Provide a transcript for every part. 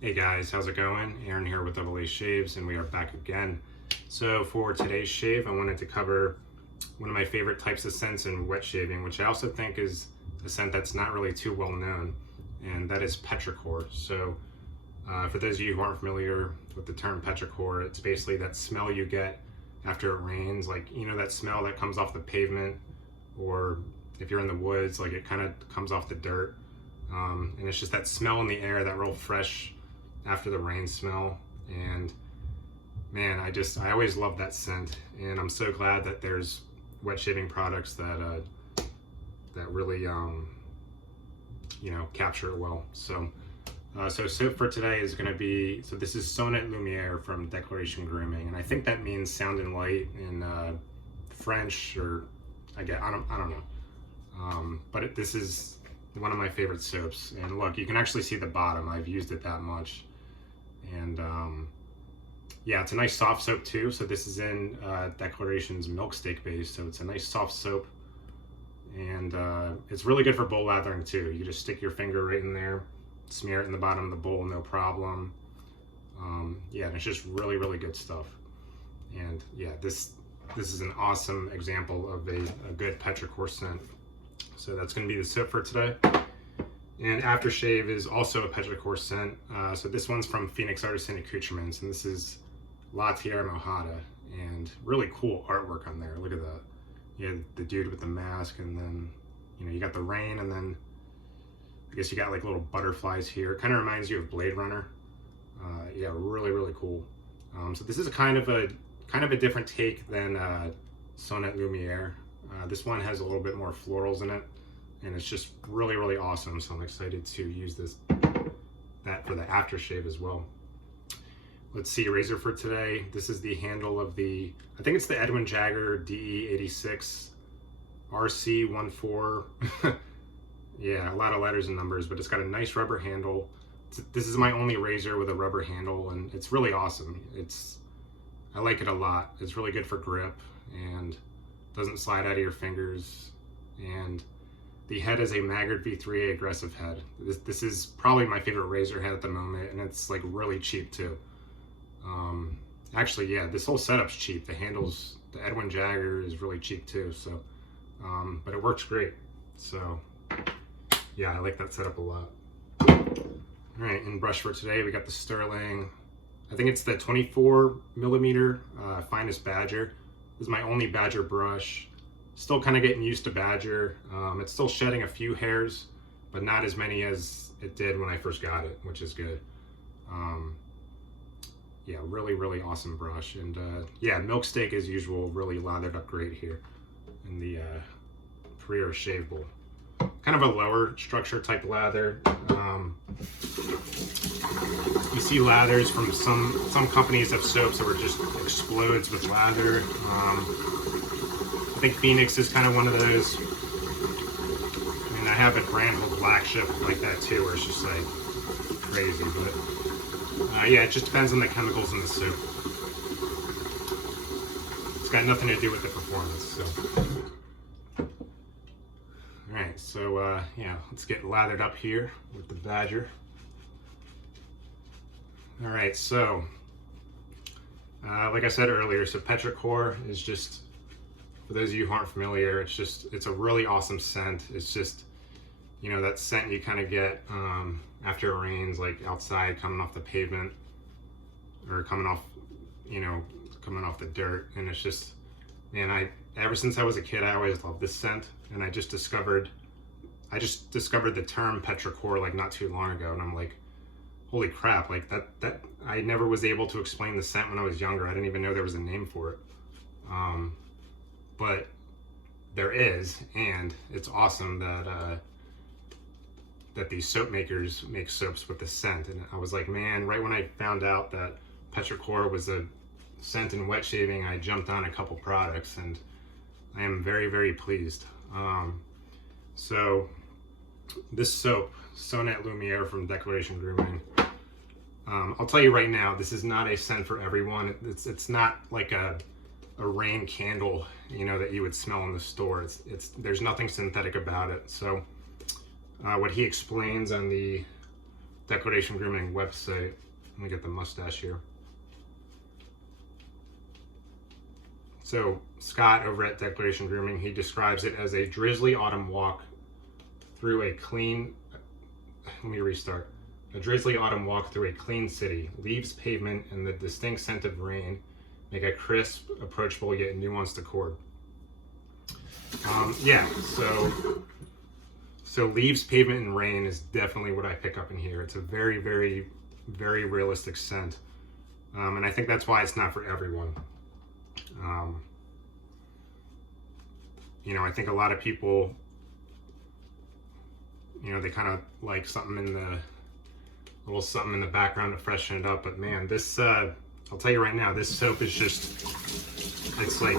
Hey guys, how's it going? Aaron here with AA Shaves, and we are back again. So for today's shave, I wanted to cover one of my favorite types of scents in wet shaving, which I also think is a scent that's not really too well known, and that is petrichor. So for those of you who aren't familiar with the term petrichor, it's basically that smell you get after it rains, like, you know, that smell that comes off the pavement, or if you're in the woods, like it kind of comes off the dirt. And it's just that smell in the air, that real fresh after the rain smell. And man, I always love that scent, and I'm so glad that there's wet shaving products that that really you know, capture it well. So soap for today is going to be, so this is Sonet Lumiere from Declaration Grooming, and I think that means sound and light in French, or I don't know. But this is one of my favorite soaps, and look, you can actually see the bottom. I've used it that much. And yeah, it's a nice soft soap too. So this is in Declaration's milk steak base, so it's a nice soft soap, and it's really good for bowl lathering too. You can just stick your finger right in there, smear it in the bottom of the bowl, no problem. Yeah, and it's just really good stuff. And yeah, this is an awesome example of a good petrichor scent. So that's going to be the soap for today. And Aftershave is also a petrichor scent. So this one's from Phoenix Artisan Accoutrements, and this is Tierra Mojada, and really cool artwork on there. Look at that. You have the dude with the mask, and then, you know, you got the rain, and then I guess you got like little butterflies here. It kind of reminds you of Blade Runner. Yeah, really cool. So this is a kind of a different take than Sonet Lumiere. This one has a little bit more florals in it, and it's just really awesome. So I'm excited to use that for the aftershave as well. Let's see, razor for today. This is the handle of the, I think it's the Edwin Jagger DE86 RC14. Yeah, a lot of letters and numbers, but it's got a nice rubber handle. This is my only razor with a rubber handle, and it's really awesome. I like it a lot. It's really good for grip and doesn't slide out of your fingers. And the head is a Maggard V3A aggressive head. This is probably my favorite razor head at the moment, and it's like really cheap too. Actually, yeah, this whole setup's cheap. The handles, the Edwin Jagger is really cheap too. So, but it works great. So, yeah, I like that setup a lot. All right, and brush for today, we got the Sterling. I think it's the 24mm finest Badger. This is my only Badger brush. Still kind of getting used to Badger. It's still shedding a few hairs, but not as many as it did when I first got it, which is good. Yeah, really awesome brush. And yeah, milk steak as usual, really lathered up great here in the Petrichor shave bowl. Kind of a lower structure type lather. You see lathers from some companies have soaps that were just explodes with lather. I think Phoenix is kind of one of those. And I have a brand called Black Ship like that too, where it's just like crazy. But yeah, it just depends on the chemicals in the soap. It's got nothing to do with the performance. So. Alright, so yeah, let's get lathered up here with the Badger. Alright, so like I said earlier, so petrichor is just, for those of you who aren't familiar, it's a really awesome scent. It's just, you know, that scent you kind of get after it rains, like outside, coming off the pavement, or coming off, you know, coming off the dirt. And it's just, man, ever since I was a kid, I always loved this scent. And I just discovered the term petrichor like not too long ago, and I'm like, holy crap, like that I never was able to explain the scent when I was younger. I didn't even know there was a name for it. But there is, and it's awesome that that these soap makers make soaps with the scent. And I was like, man, right when I found out that petrichor was a scent in wet shaving, I jumped on a couple products, and I am very pleased. So this soap, Sonet Lumiere from Declaration Grooming, I'll tell you right now, this is not a scent for everyone. It's not like a rain candle, you know, that you would smell in the store. There's nothing synthetic about it. So what he explains on the Declaration Grooming website. Let me get the mustache here. So Scott over at Declaration Grooming, he describes it as a drizzly autumn walk through a clean, let me restart. A drizzly autumn walk through a clean city. Leaves, pavement, and the distinct scent of rain make a crisp, approachable, yet nuanced accord. Yeah, so leaves, pavement, and rain is definitely what I pick up in here. It's a very, very, very realistic scent. And I think that's why it's not for everyone. You know, I think a lot of people, you know, they kind of like something in the, a little something in the background to freshen it up. But man, this, I'll tell you right now, this soap is just, it's like,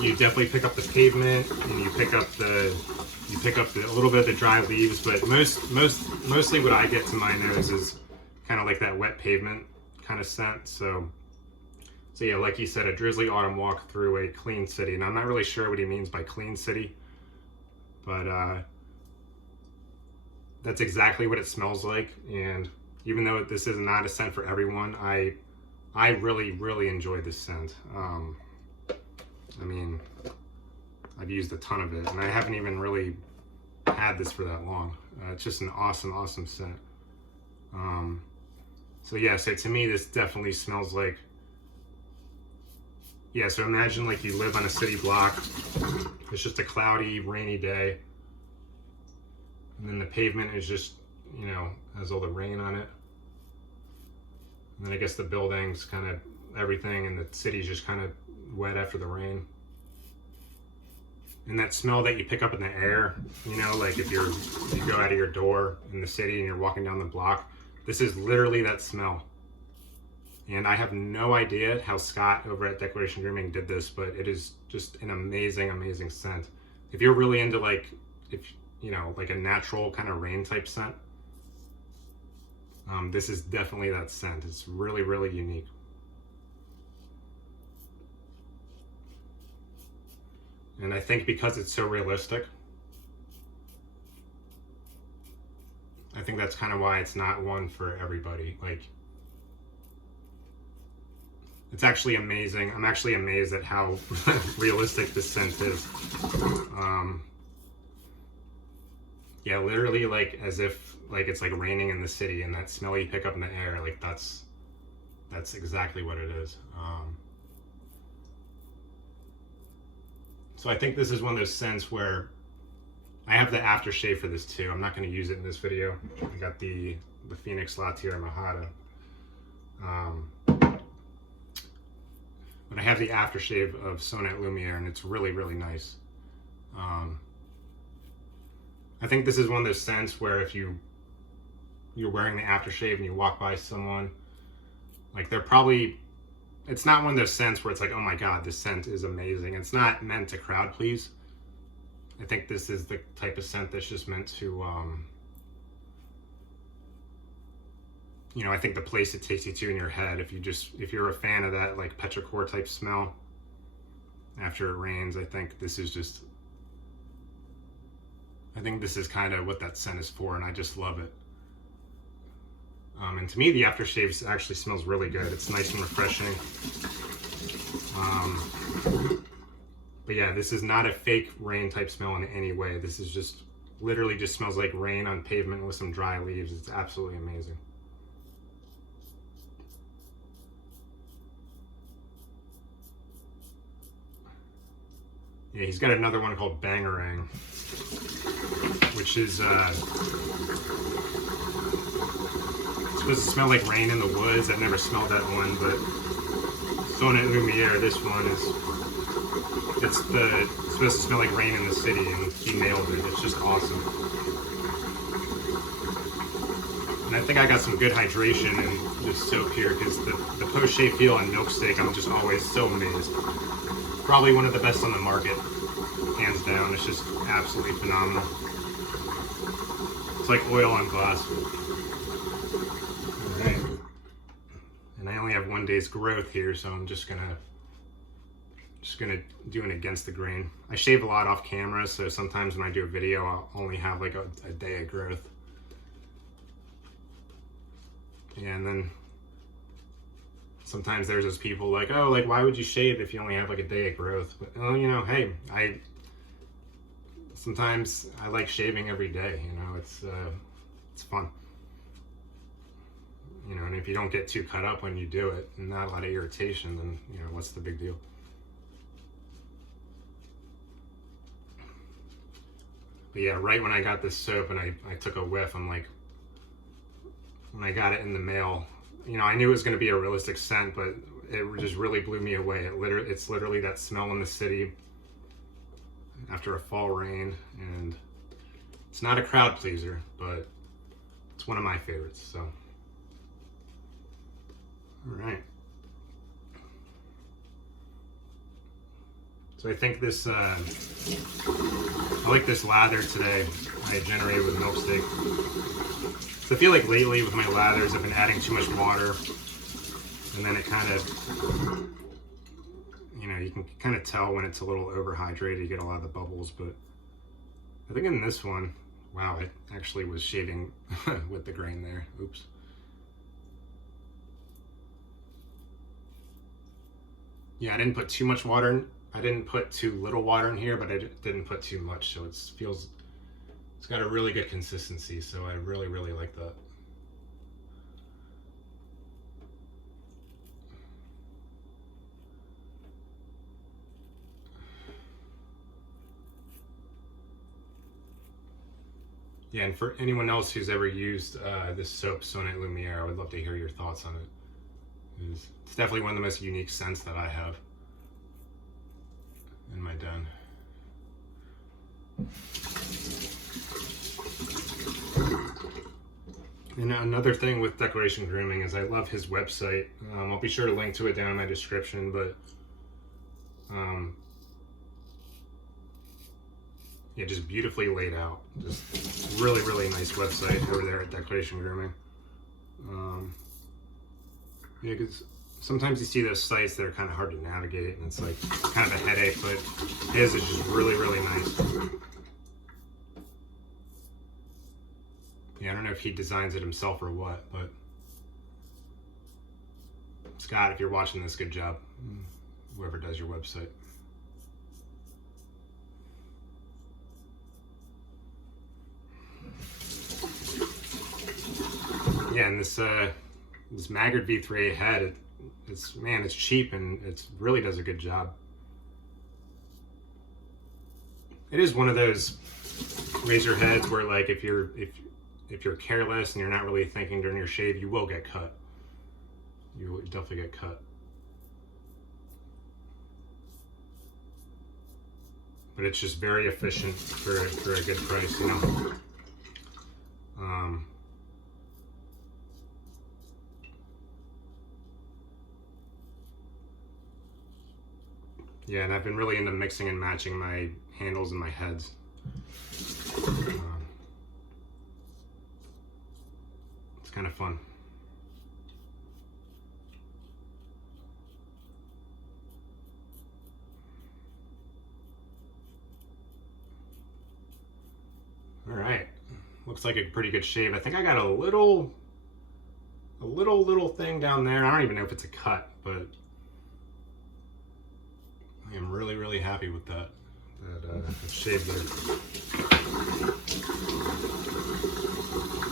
you definitely pick up the pavement and you pick up the, a little bit of the dry leaves, but mostly what I get to my nose is kind of like that wet pavement kind of scent. So yeah, like he said, a drizzly autumn walk through a clean city. And I'm not really sure what he means by clean city, but that's exactly what it smells like. And even though this is not a scent for everyone, I really, really enjoy this scent. I mean, I've used a ton of it, and I haven't even really had this for that long. It's just an awesome, awesome scent. So yeah, so to me, this definitely smells like, yeah, so imagine like you live on a city block, it's just a cloudy, rainy day, and then the pavement is just, you know, has all the rain on it. And then I guess the buildings, kind of everything, and the city's just kind of wet after the rain. And that smell that you pick up in the air, you know, like if you go out of your door in the city and you're walking down the block, this is literally that smell. And I have no idea how Scott over at Declaration Grooming did this, but it is just an amazing, amazing scent. If you're really into like, if you know, like a natural kind of rain type scent, this is definitely that scent. It's really, really unique. And I think because it's so realistic, I think that's kind of why it's not one for everybody. Like, it's actually amazing. I'm actually amazed at how realistic this scent is. Yeah, literally like as if like it's like raining in the city, and that smell you pick up in the air, like that's exactly what it is. So I think this is one of those scents where I have the aftershave for this too. I'm not going to use it in this video. I got the Phoenix La Tierra Mojada. But I have the aftershave of Sonet Lumiere, and it's really, really nice. I think this is one of those scents where if you're wearing the aftershave and you walk by someone, like they're probably, it's not one of those scents where it's like, oh my God, this scent is amazing. It's not meant to crowd please. I think this is the type of scent that's just meant to, you know, I think the place it takes you to in your head, if you're a fan of that like petrichor type smell after it rains, I think this is kind of what that scent is for, and I just love it. And to me, the aftershave actually smells really good. It's nice and refreshing. But yeah, this is not a fake rain type smell in any way. This is just literally just smells like rain on pavement with some dry leaves. It's absolutely amazing. Yeah, he's got another one called Bangarang, which is supposed to smell like rain in the woods. I've never smelled that one, but Sonet Lumiere, this one it's supposed to smell like rain in the city, and he nailed it. It's just awesome. And I think I got some good hydration in this soap here, because the post-shave feel on Milk Steak, I'm just always so amazed. Probably one of the best on the market, hands down. It's just absolutely phenomenal. It's like oil on glass. All right. And I only have 1 day's growth here, so I'm just gonna do an against the grain. I shave a lot off camera, so sometimes when I do a video, I'll only have like a day of growth. Yeah, and then sometimes there's those people like, oh, like, why would you shave if you only have like a day of growth? But, oh, you know, hey, sometimes I like shaving every day, you know, it's fun. You know, and if you don't get too cut up when you do it and not a lot of irritation, then, you know, what's the big deal? But yeah, right when I got this soap and I took a whiff, I'm like, when I got it in the mail, you know, I knew it was going to be a realistic scent, but it just really blew me away. It's literally that smell in the city after a fall rain, and it's not a crowd pleaser, but it's one of my favorites. So, all right. So I think this, I like this lather today I generated with milk steak. So I feel like lately with my lathers, I've been adding too much water, and then it kind of, you know, you can kind of tell when it's a little overhydrated, you get a lot of the bubbles, but I think in this one, wow, it actually was shaving with the grain there. Oops. Yeah, I didn't put too much water in. I didn't put too little water in here, but I didn't put too much, so it's got a really good consistency, so I really, really like that. Yeah, and for anyone else who's ever used this soap, Sonet Lumiere, I would love to hear your thoughts on it. It's definitely one of the most unique scents that I have in my den. And another thing with Declaration Grooming is I love his website. I'll be sure to link to it down in my description, but yeah, just beautifully laid out. Just really, really nice website over there at Declaration Grooming. Yeah, because sometimes you see those sites that are kind of hard to navigate, and it's like kind of a headache, but his is just really, really nice. Yeah, I don't know if he designs it himself or what, but Scott, if you're watching this, good job. Whoever does your website. Yeah, and this Maggard V3A head, it's cheap and it really does a good job. It is one of those razor heads where, like, if you're careless and you're not really thinking during your shave, you will get cut. You will definitely get cut. But it's just very efficient for a good price, you know. Yeah, and I've been really into mixing and matching my handles and my heads. It's kind of fun. All right, looks like a pretty good shave. I think I got a little thing down there. I don't even know if it's a cut, but I am really, really happy with that shave there.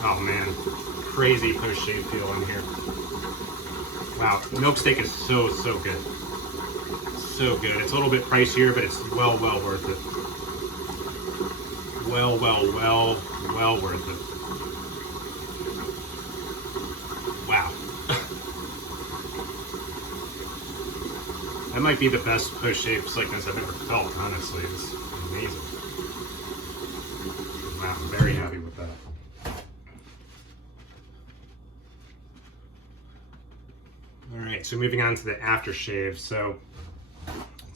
Oh man, crazy post-shave feel in here. Wow, milk steak is so good. So good. It's a little bit pricier, but it's well worth it. Well worth it. Wow. That might be the best post-shave slickness I've ever felt, honestly. It's amazing. Wow, I'm very happy with that. Alright, so moving on to the aftershave. So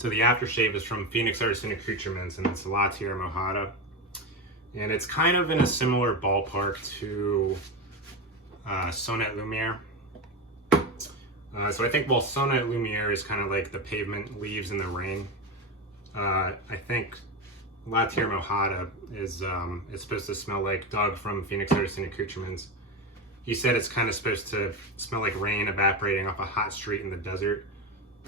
the aftershave is from Phoenix Artisan Accoutrements, and it's La Tierra Mojada. And it's kind of in a similar ballpark to Sonet Lumiere. So I think while Sonet Lumiere is kind of like the pavement leaves in the rain, I think La Tierra Mojada is it's supposed to smell like Doug from Phoenix Artisan Accoutrements. he said it's kind of supposed to smell like rain evaporating off a hot street in the desert.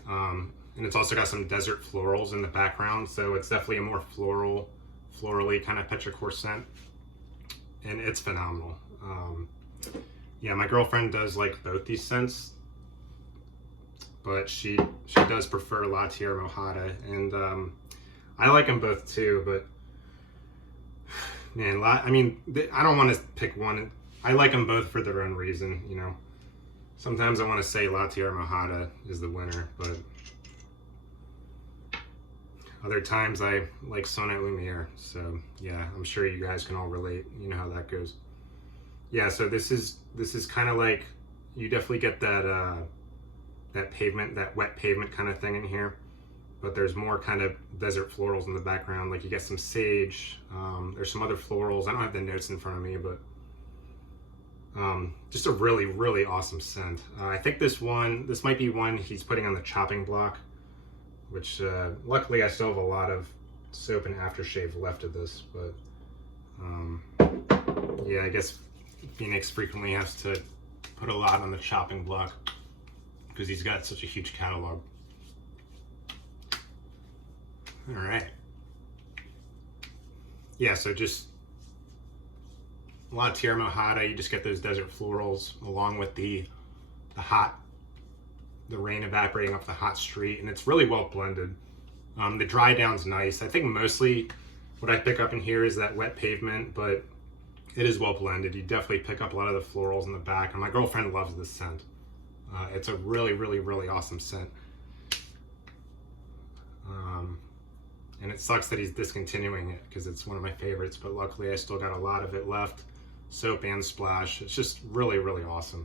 And it's also got some desert florals in the background, so it's definitely a more florally kind of petrichor scent, and it's phenomenal. Yeah, my girlfriend does like both these scents, but she does prefer La Tierra Mojada, and I like them both too. But man, I mean, I don't want to pick one. I like them both for their own reason, you know. Sometimes I want to say La Tierra Mojada is the winner, but other times I like Sonet Lumiere. So yeah, I'm sure you guys can all relate. You know how that goes. Yeah, so this is kind of like, you definitely get that that pavement, that wet pavement kind of thing in here, but there's more kind of desert florals in the background. Like you get some sage. There's some other florals. I don't have the notes in front of me, but just a really, really awesome scent. I think this might be one he's putting on the chopping block, which luckily I still have a lot of soap and aftershave left of this, but yeah, I guess Phoenix frequently has to put a lot on the chopping block because he's got such a huge catalog. All right. Yeah, so just La Tierra Mojada, you just get those desert florals along with the rain evaporating off the hot street, and it's really well blended. The dry down's nice. I think mostly what I pick up in here is that wet pavement, but it is well blended. You definitely pick up a lot of the florals in the back, and my girlfriend loves this scent. It's a really, really, really awesome scent. And it sucks that he's discontinuing it because it's one of my favorites, but luckily I still got a lot of it left. Soap and splash. It's just really, really awesome.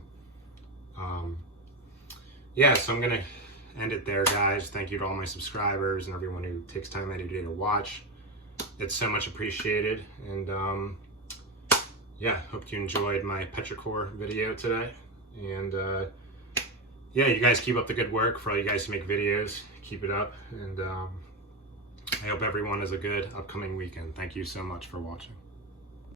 Yeah, so I'm gonna end it there, guys. Thank you to all my subscribers and everyone who takes time out of your day to watch. It's so much appreciated. And yeah, hope you enjoyed my petrichor video today. And yeah, you guys keep up the good work. For all you guys who make videos, keep it up. And I hope everyone has a good upcoming weekend. Thank you so much for watching.